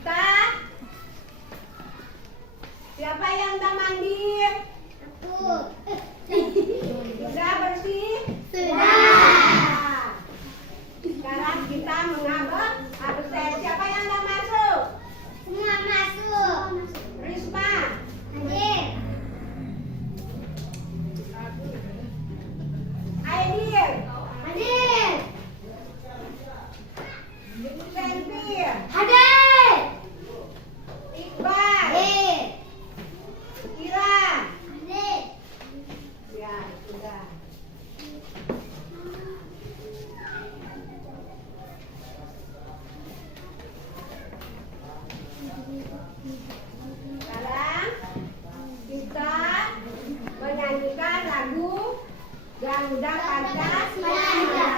kita. Siapa yang udah mandi? Aku. Sudah bersih? Sudah. Sekarang kita mengabek absen. Siapa yang udah masuk? Semua masuk. Risma. Hadir. Aidil. Hadir. Senpi. Hadir. Iqbal. Hadir. Ira. Hadir. Ya, sudah. Sekarang kita menyanyikan lagu Garuda Pancasila.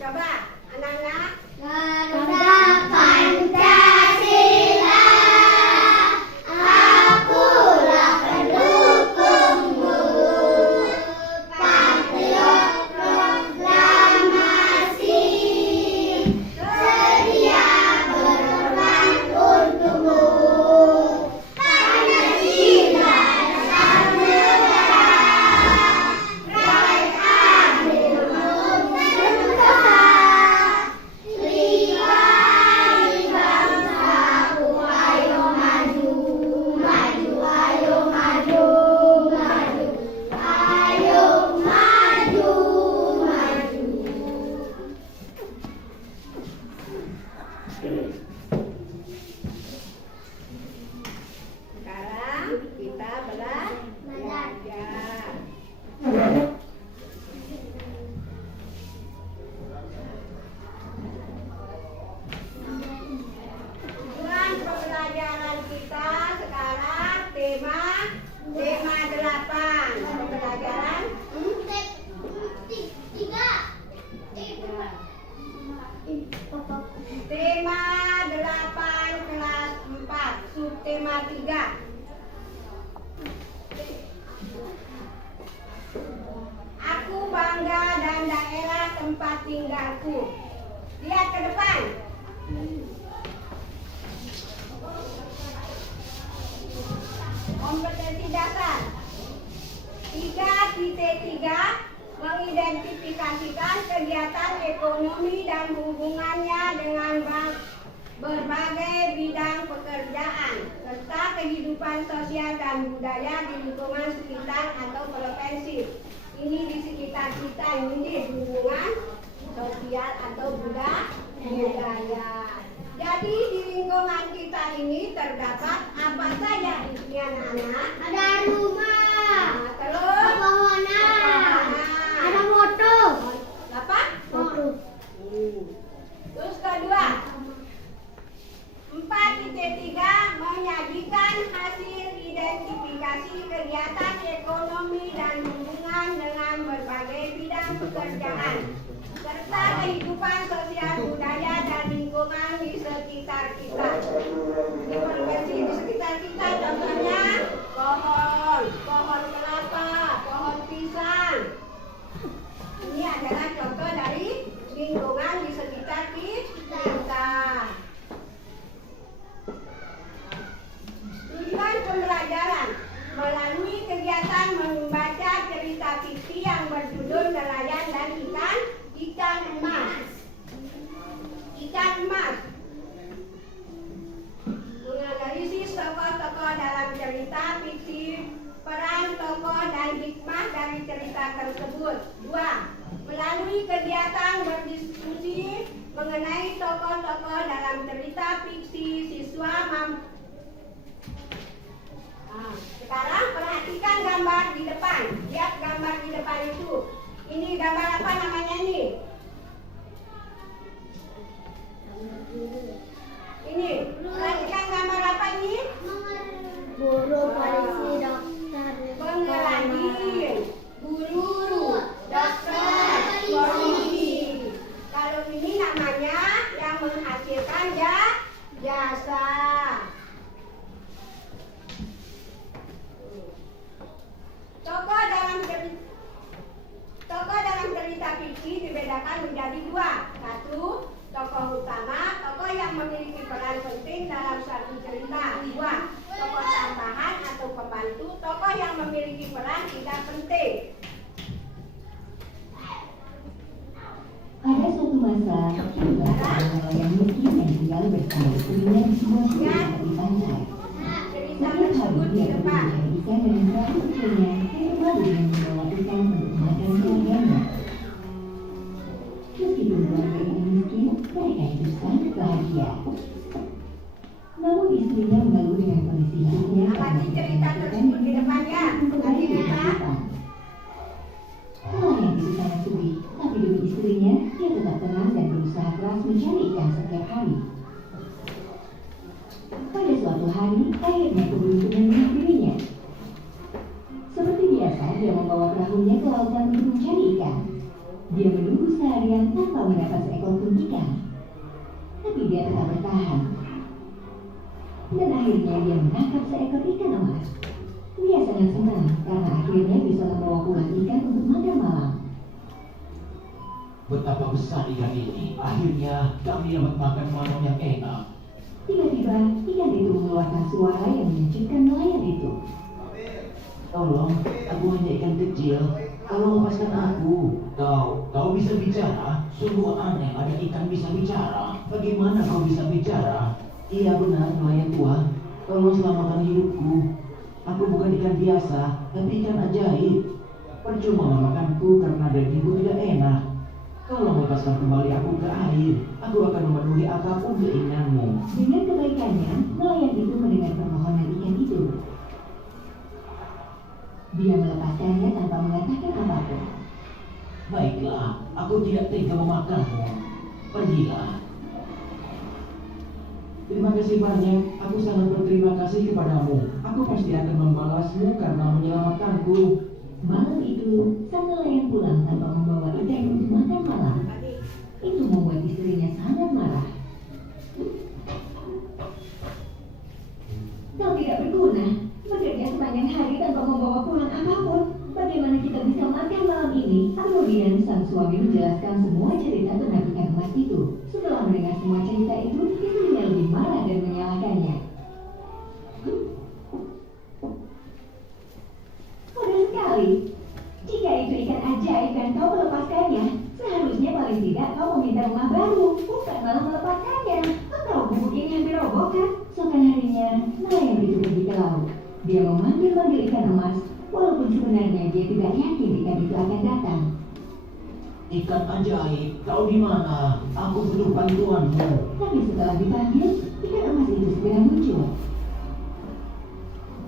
Coba anak-anak. Garuda Pancasila, akulah pendukungmu, patriot proklamasi, sedia berkorban untukmu. Pancasila dasar negara, rakyat adil sejahtera. Sekarang kita belajar. Tujuan pembelajaran kita sekarang tema 8. Pembelajaran tema 8 kelas 4 subtema 3. Aku bangga dan daerah tempat tinggalku. Lihat ke depan. Kompetensi dasar 3.3 mengidentifikasikan kegiatan ekonomi dan hubungannya dengan berbagai bidang pekerjaan serta kehidupan sosial dan budaya di lingkungan sekitar atau provinsi. Ini di sekitar kita, ini di hubungan sosial atau budaya. Jadi di lingkungan kita ini terdapat apa saja isinya anak-anak? Ada rumah, Terus pepohonan, ada motor. apa? Motor. Terus kedua, 4.3 menyajikan hasil identifikasi kegiatan ekonomi dan hubungan dengan berbagai bidang pekerjaan serta kehidupan sosial budaya dan lingkungan di sekitar kita. Di provinsi di sekitar kita contohnya pohon kelapa, pohon pisang. Ini adalah contoh dari lingkungan di sekitar kita. Tujuan pembelajaran melalui kegiatan membaca cerita fiksi yang berjudul Nelayan dan Ikan Emas. Ikan Emas menganalisis tokoh-tokoh dalam cerita fiksi, peran tokoh dan hikmah dari cerita tersebut. 2. Melalui kegiatan berdiskusi mengenai tokoh-tokoh dalam cerita fiksi, siswa sekarang perhatikan gambar di depan. Lihat gambar di depan itu. Ini gambar apa namanya nih? Ini. Perhatikan gambar apa ini? Guru, polisi, dokter, Pengrajin, guru, dokter, polisi. Kalau ini namanya yang menghasilkan jasa. dalam satu cerita. 2. Tokoh tambahan atau pembantu, tokoh yang memiliki peran tidak penting. Pada suatu masa, ada nelayan miskin yang tinggal bersama istrinya di sebuah pulau tepi pantai. Cerita Setiap tersebut hari di dia depan. berburu ikan dengan perahu kecilnya dan kembali dengan membawa ikan untuk makan keluarganya. Meskipun keluarga ini miskin, mereka hidup sangat bahagia. Namun istrinya mengeluh dengan kondisi hidupnya karena Amati cerita tersebut di depannya. Tadi Neta. Nelayan itu sangat sedih, tapi demi istrinya, dia tetap tenang dan berusaha keras mencari ikan setiap hari. Pada suatu hari, akhirnya keberuntungan menghampirinya. Seperti biasa, dia membawa perahunya ke lautan untuk mencari ikan. Dia menunggu seharian tanpa mendapat seekor pun ikan. Tapi dia tetap bertahan. Dan akhirnya dia menangkap seekor ikan emas. Dia sangat senang karena akhirnya bisa membawa pulang ikan untuk makan malam. Betapa besar ikan ini. Akhirnya kami dapat makan malam yang enak. Tiba-tiba, ikan itu mengeluarkan suara yang menyejukkan nelayan itu. Tolong, aku hanya ikan kecil. Tolong lepaskan aku. Kau bisa bicara? Sungguh aneh ada ikan bisa bicara. Bagaimana kau bisa bicara? Iya benar, nelayan tua. Tolong selamatkan hidupku. Aku bukan ikan biasa, tapi ikan ajaib. Percuma memakanku karena dagingku tidak enak. Tolong lepaskan kembali aku ke air. Aku akan memenuhi apapun keinginanmu. Dengan kebaikannya, nelayan itu mendengar permohonan ikan itu. Dia melepaskannya tanpa mengatakan apapun. Baiklah, aku tidak tega memakanmu. Pergilah. Terima kasih banyak. Aku sangat berterima kasih kepadamu. Aku pasti akan membalasmu karena menyelamatkanku. Malam itu, sang nelayan pulang tanpa membawa ikan untuk makan malam. Itu membuat istrinya sangat marah. Kau tidak berguna, bekerja sepanjang hari tanpa membawa pulang apapun. Bagaimana kita bisa makan malam ini? Kemudian sang suami menjelaskan semua cerita tentang ikan emas itu. Setelah mendengar semua cerita itu, istrinya lebih marah dan menyalahkannya. Mudah sekali. Jika itu ikan ajaib dan kau melepaskannya, seharusnya paling tidak kau meminta rumah baru, bukan malah melepaskannya. Kau tahu gubuk ini hampir roboh kan? Sokan harinya, nelayan itu pergi ke laut. Dia memanggil-manggil ikan emas, walaupun sebenarnya dia tidak yakin ikan itu akan datang. Ikan ajaib, kau di mana? Aku butuh bantuanmu. Tapi setelah dipanggil, ikan emas itu segera muncul.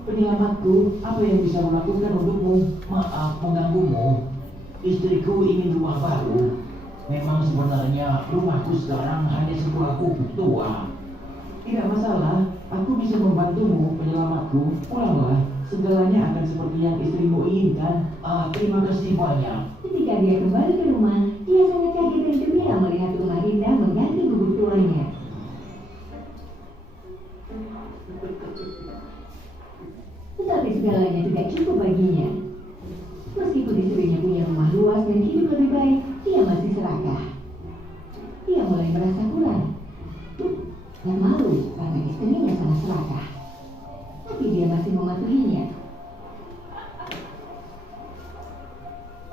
Penyelamatku, apa yang bisa melakukan untukmu? Maaf mengganggumu. Istriku ingin rumah baru. Memang sebenarnya rumahku sekarang hanya sebuah gubuk tua. Tidak masalah, aku bisa membantumu, penyelamatku. Pulanglah, segalanya akan seperti yang istrimu inginkan. Terima kasih banyak. Ketika dia kembali ke rumah, dia sangat kaget dan gembira melihat rumah indah mengganti gubuk tuanya. Tetapi segalanya tidak cukup baginya. Meskipun istrinya punya rumah luas dan hidup lebih baik, dia masih serakah. Dia mulai merasa kurang dan malu karena istrinya sangat serakah. Tapi dia masih mematuhinya.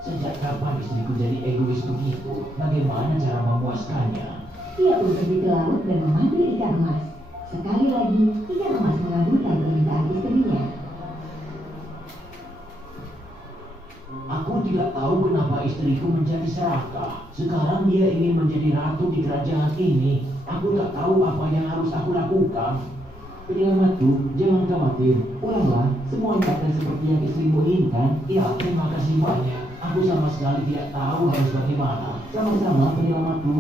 Sejak kapan istriku jadi egois begitu? Bagaimana cara memuaskannya? Dia pun pergi ke laut dan mengambil ikan emas. Sekali lagi, ikan emas mengabulkan permintaan istrinya. Aku tidak tahu kenapa istriku menjadi serakah. Sekarang dia ingin menjadi ratu di kerajaan ini. Aku tak tahu apa yang harus aku lakukan. Penyelamatku, jangan khawatir. Pulanglah, semuanya akan seperti yang istrimu inginkan. Ya, terima kasih banyak. Aku sama sekali tidak tahu harus bagaimana. Sama-sama, penyelamatku.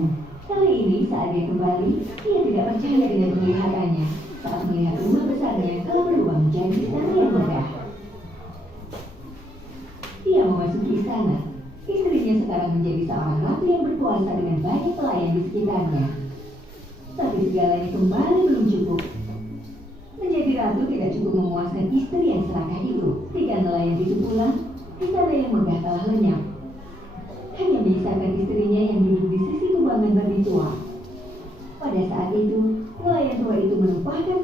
Kali ini saat dia kembali, dia tidak percaya dengan penglihatannya saat melihat rumah besarnya telah berubah menjadi istana yang megah. Dia memasuki istana. Istrinya sekarang menjadi seorang ratu yang berkuasa dengan banyak pelayan di sekitarnya. Tapi segalanya kembali belum cukup. Menjadi ratu tidak cukup memuaskan istri yang serakah itu. Ketika nelayan itu pulang, istana yang megah telah lenyap. Hanya menyisakan istrinya yang duduk di sisi kubangan babi tua. Pada saat itu, nelayan tua itu menumpahkan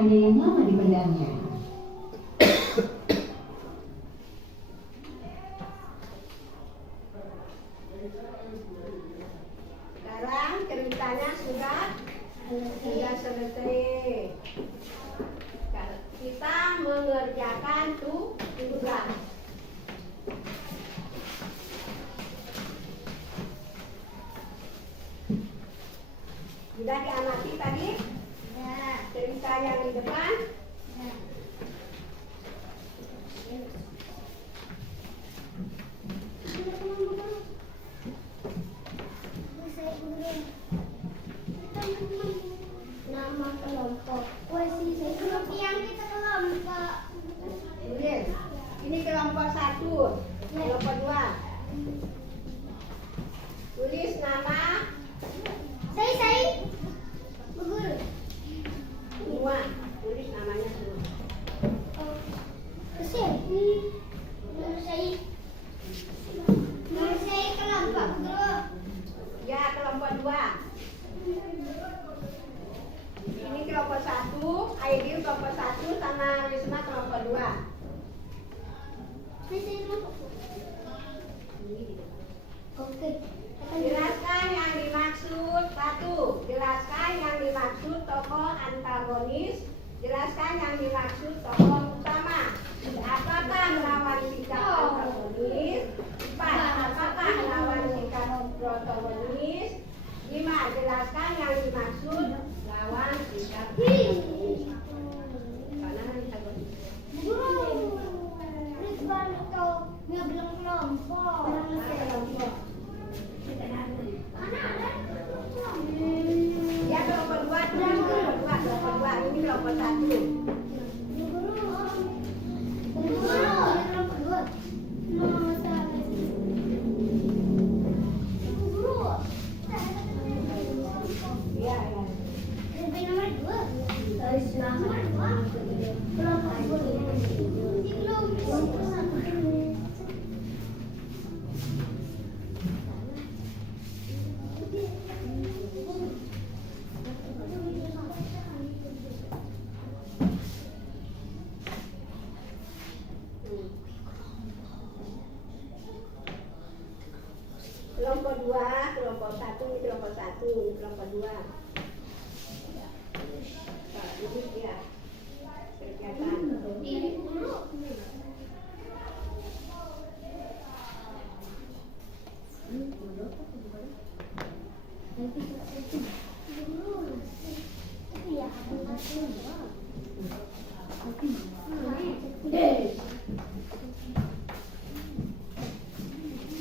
usahanya yang lama dipendamnya. Sekarang ceritanya sudah selesai. Kita mengerjakan tugas. Sudah diamati tadi cerita yang di depan. Nama kelompok puisi kelompok yang kita kelompok. Tulis. Ini kelompok 1, kelompok 2. Tulis nama Saya Bu Guru. semua. Tulis namanya semua. Saya kelompok guru. Ya, kelompok 2. Ini kelompok 1, Aidil kelompok 1 sama Risma kelompok 2. Saya kelompok. Oke. Jelaskan yang dimaksud. 1. Jelaskan yang dimaksud tokoh antagonis. Jelaskan yang dimaksud tokoh utama. Apakah lawan sikap antagonis? 4. Apakah lawan sikap protagonis? 5. Jelaskan yang dimaksud lawan sikap antagonis. Mana antagonis? Guru. Rizwan atau nggak bilang kelompok. Kelompok. Mana ada? Ya, kelompok 2 tuh. Kelompok 2. Ini kelompok 1. Iya, iya. Kelompok 2, kelompok 1, ini kelompok 1, ini kelompok 2. Nah, ini dia kegiatan.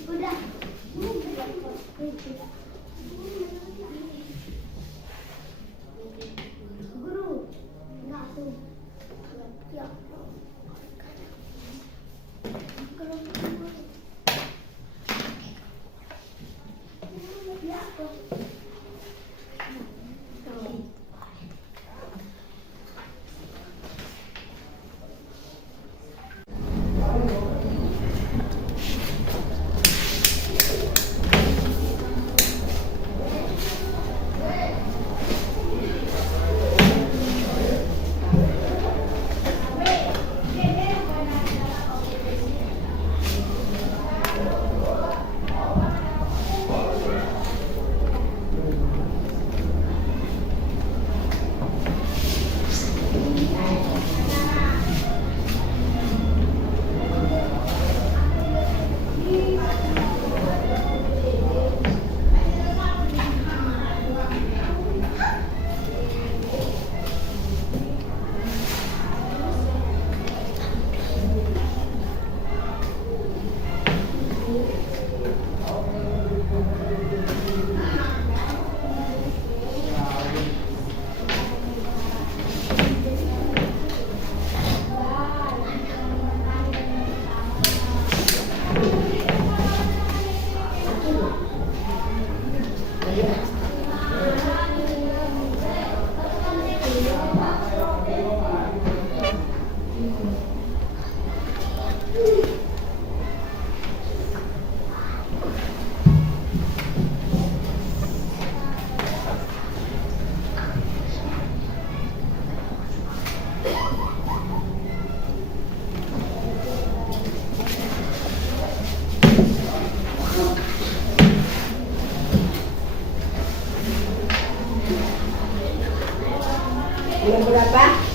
Udah. Guru, enggak tuh. Ya.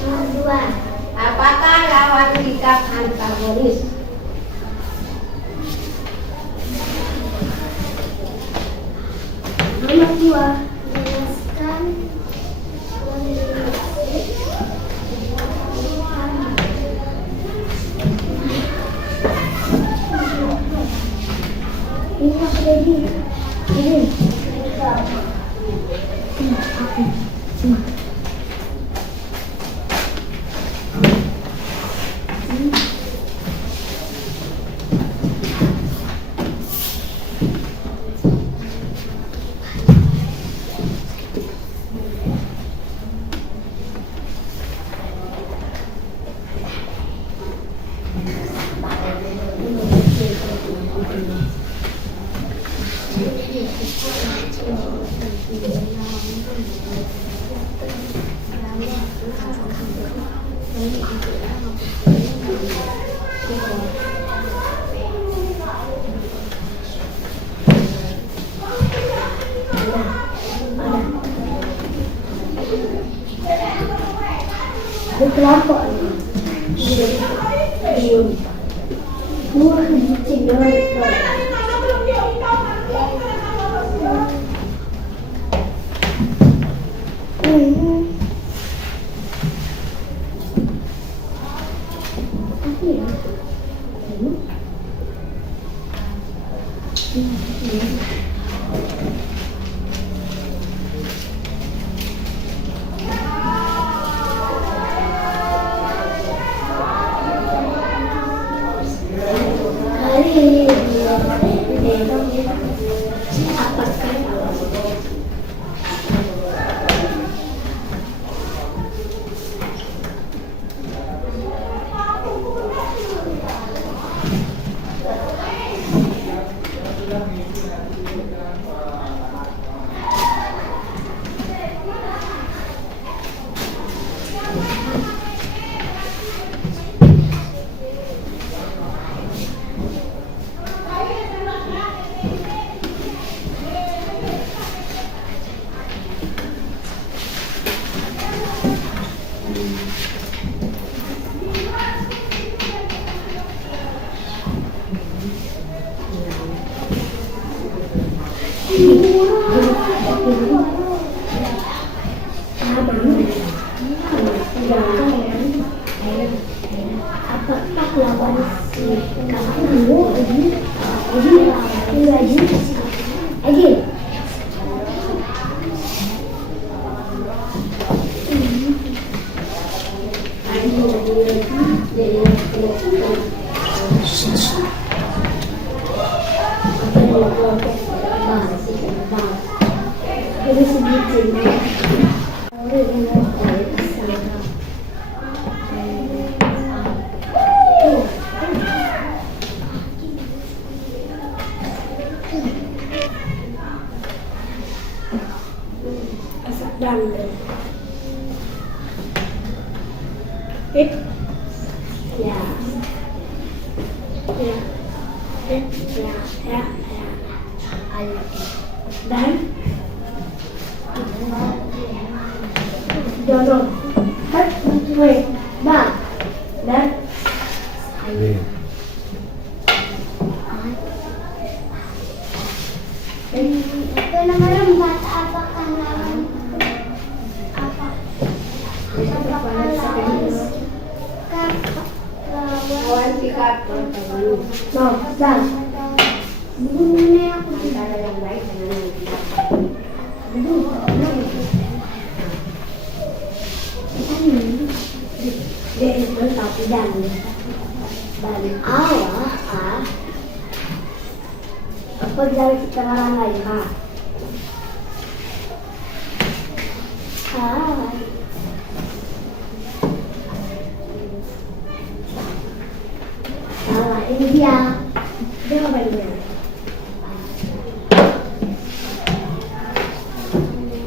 Nomor 2. Apakah lawan sikap antagonis? Nomor 2. Jelaskan kondisi. Ini aku ready. Ini. Ada kelompok ini. Lawan sikap antagonis. Antara yang baik dengan yang tidak. Apa dari keterangan lain, Pak? Salah, ini dia. Dia apa dia?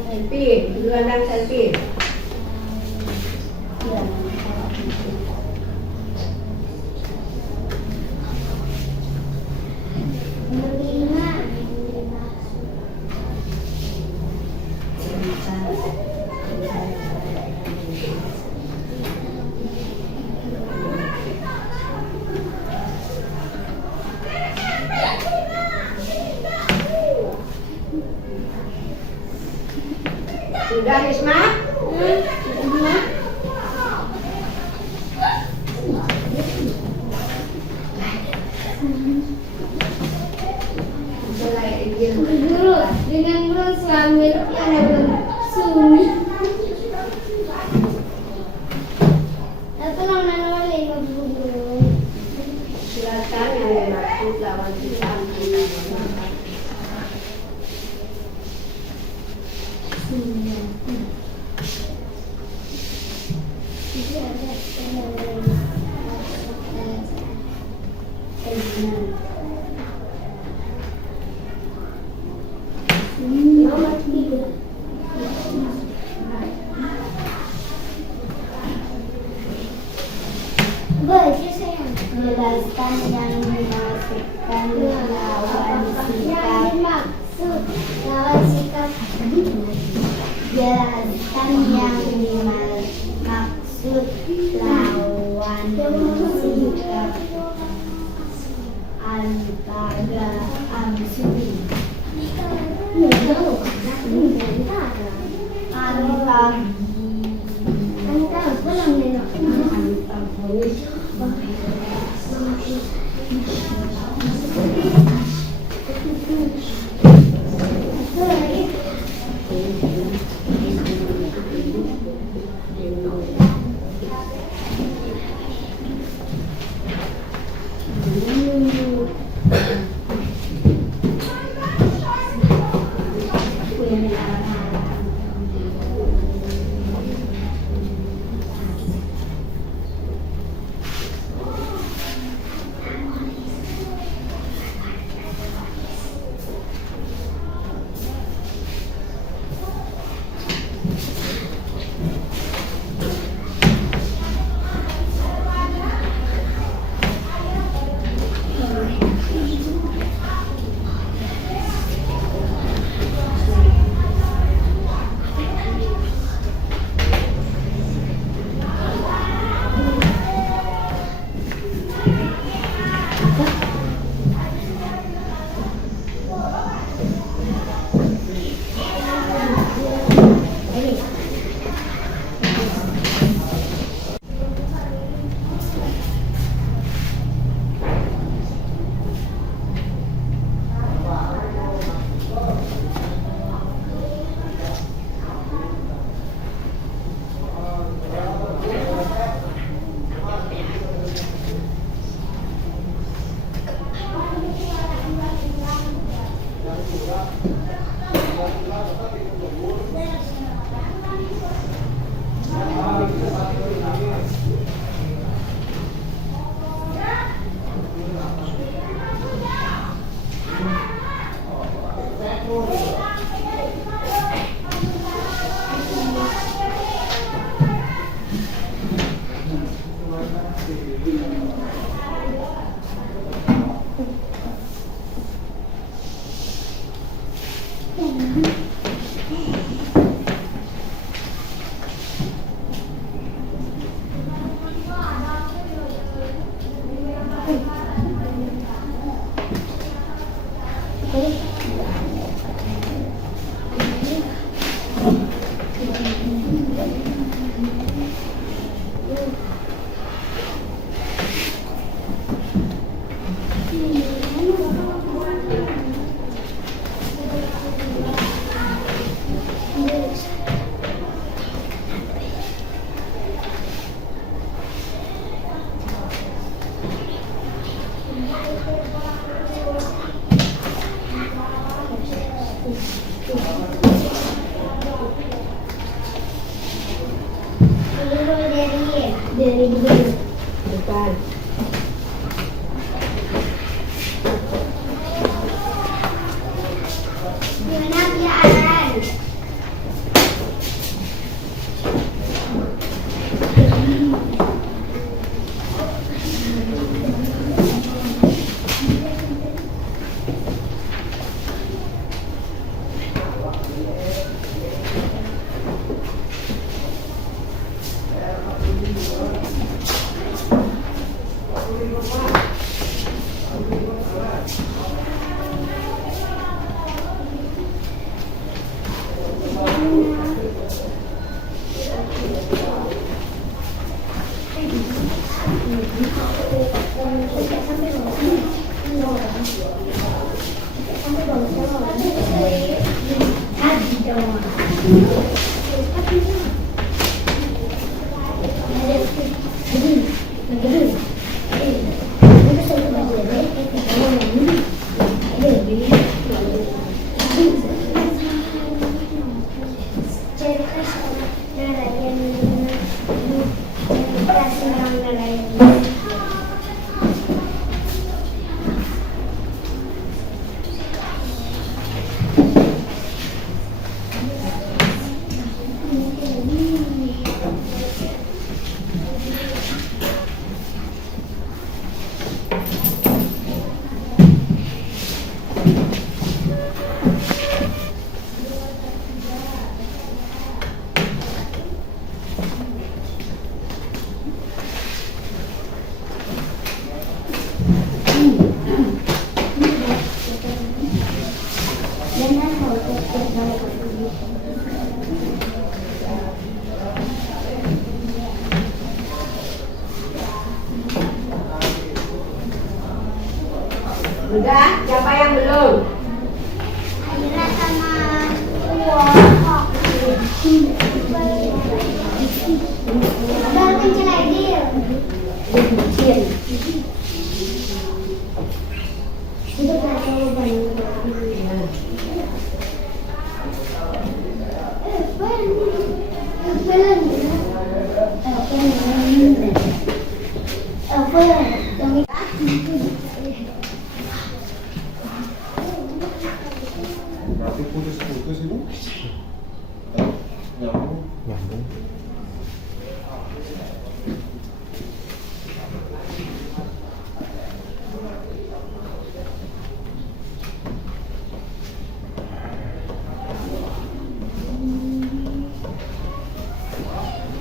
Selfie, duluan selfie. lawan hitam. Nomor 3. Jelaskan yang dimaksudkan lawan sikap. Lawan sikap. Jelaskan yang dimaksud lawan sikap antara amsuri. Dari depan. Gimana pian? Terus Kasih yang nelayan. Udah, siapa yang belum? Aira sama Uwo. Udah kecil lagi. Kecil. Itu kalau banyak. Berarti putus-putus itu? Nyambung. Nyambung.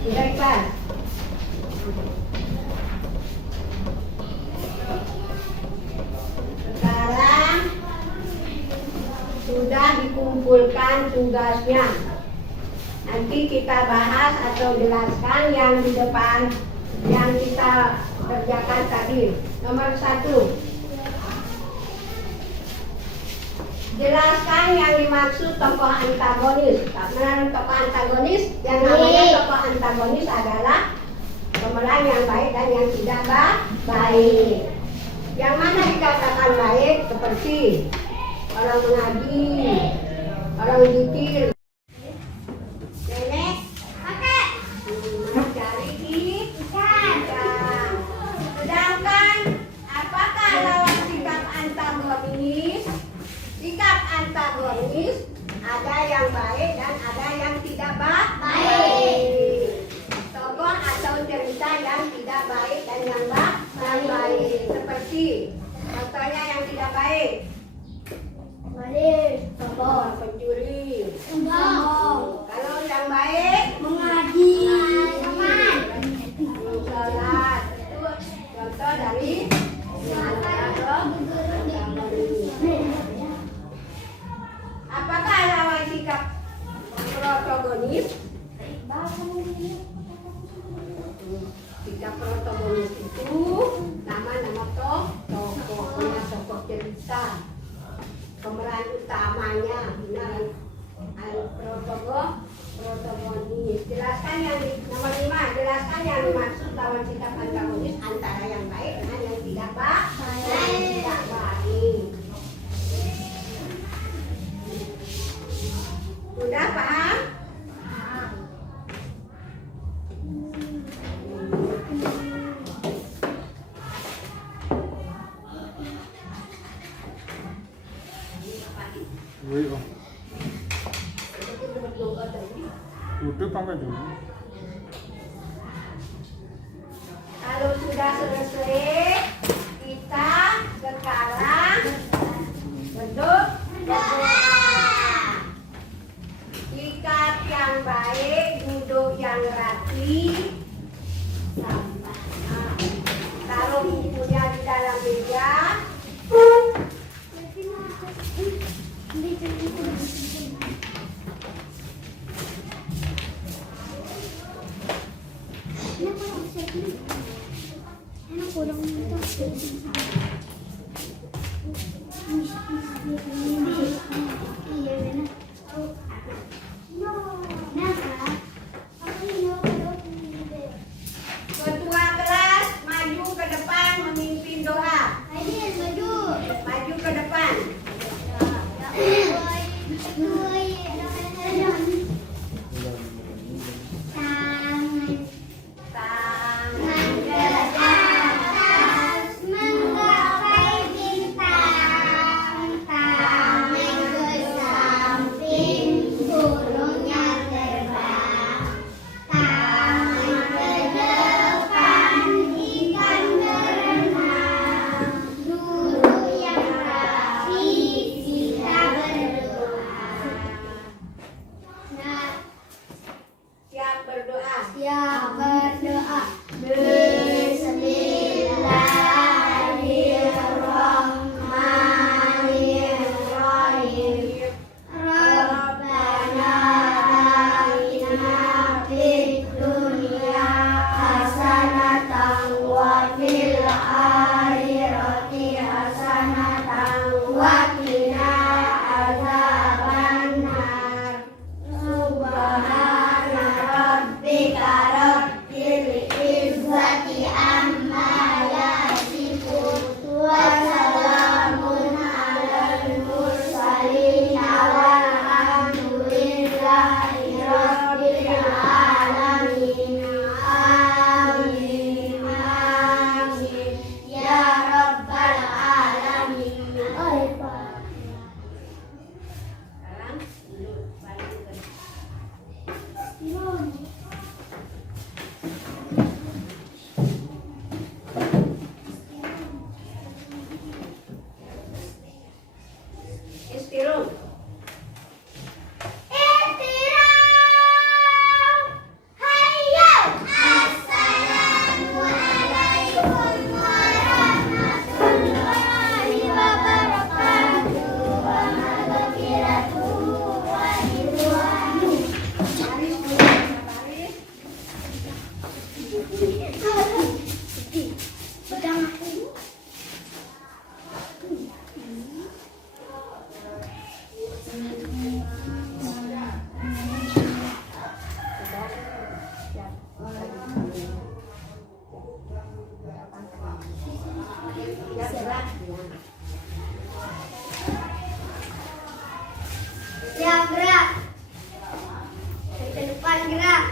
Udah Iqbal. Sekarang sudah dikumpulkan tugasnya. Nanti kita bahas atau jelaskan yang di depan yang kita kerjakan tadi. Nomor 1. Jelaskan yang dimaksud tokoh antagonis. Karena tokoh antagonis, yang namanya tokoh antagonis adalah pemeran yang baik dan yang tidak baik. Yang mana dikatakan baik seperti orang mengaji, orang zikir. Nenek, Kakek. cari ikan. Sedangkan apakah lawan sikap antagonis? Sikap antagonis ada yang baik dan ada yang tidak baik. Tokoh atau cerita yang tidak baik dan yang baik. Seperti contohnya yang tidak baik. Tokoh pencuri. Kalau yang baik Mengaji. sholat. Itu contoh dari apakah lawan sikap protagonis? Sikap protagonis itu nama-nama tokohnya, tokoh cerita, pemeran utamanya, protagonis. Jelaskan yang nomor 5. Jelaskan yang dimaksud lawan sikap antagonis antara yang baik dengan yang tidak baik. Sudah paham? Wih, oh. Tutup apa dulu? Kalau sudah selesai, kita sekarang berdoa. Sikap yang baik, duduk yang rapi. Taruh bukunya di dalam meja. Ketua kelas maju ke depan memimpin doa. Maju ke depan. Tangan. Pegang aku. Ya, gerak. Ya, gerak. Ke depan gerak.